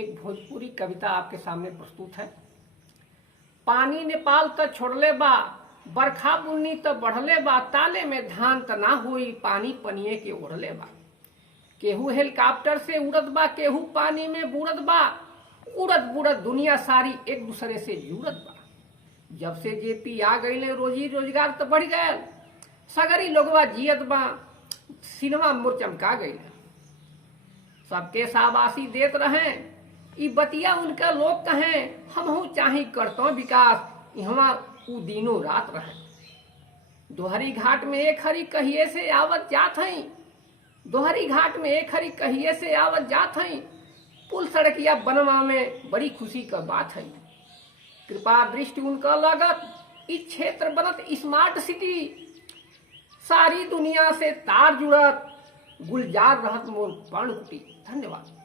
एक भोजपुरी कविता आपके सामने प्रस्तुत है। पानी नेपाल त छोड़ले बा, बरखा बुन्नी त बढ़ले बा, ताले में धान त ना होई, पानी पनिए के ओढ़ले बा। केहू हेलीकॉप्टर से उड़त बा, केहू पानी में बुड़त बा, उड़त बुड़त दुनिया सारी एक दूसरे से जुड़त बा। जब से जेपी आ गईले रोजी रोजगार त बढ़ गए, सगरी लोगवा जियत बा, सिनेमा मोर चमका गईले। सबके शाबाशी देत रहे, ई बतिया उनका लोग कहें, हमहू चाही करतो विकास, इहवा उ दिनों रात रहे। दोहरी घाट में एक हरी कहिए से आवत जात हई, दोहरी घाट में एक हरी कहिए से आवत जात हई, पुल सड़किया बनवा में बड़ी खुशी का बात है। कृपा दृष्टि उनका लागत, इस क्षेत्र बनत स्मार्ट सिटी, सारी दुनिया से तार जुड़त, गुलजार रहत मोर पर्णकुटी। धन्यवाद।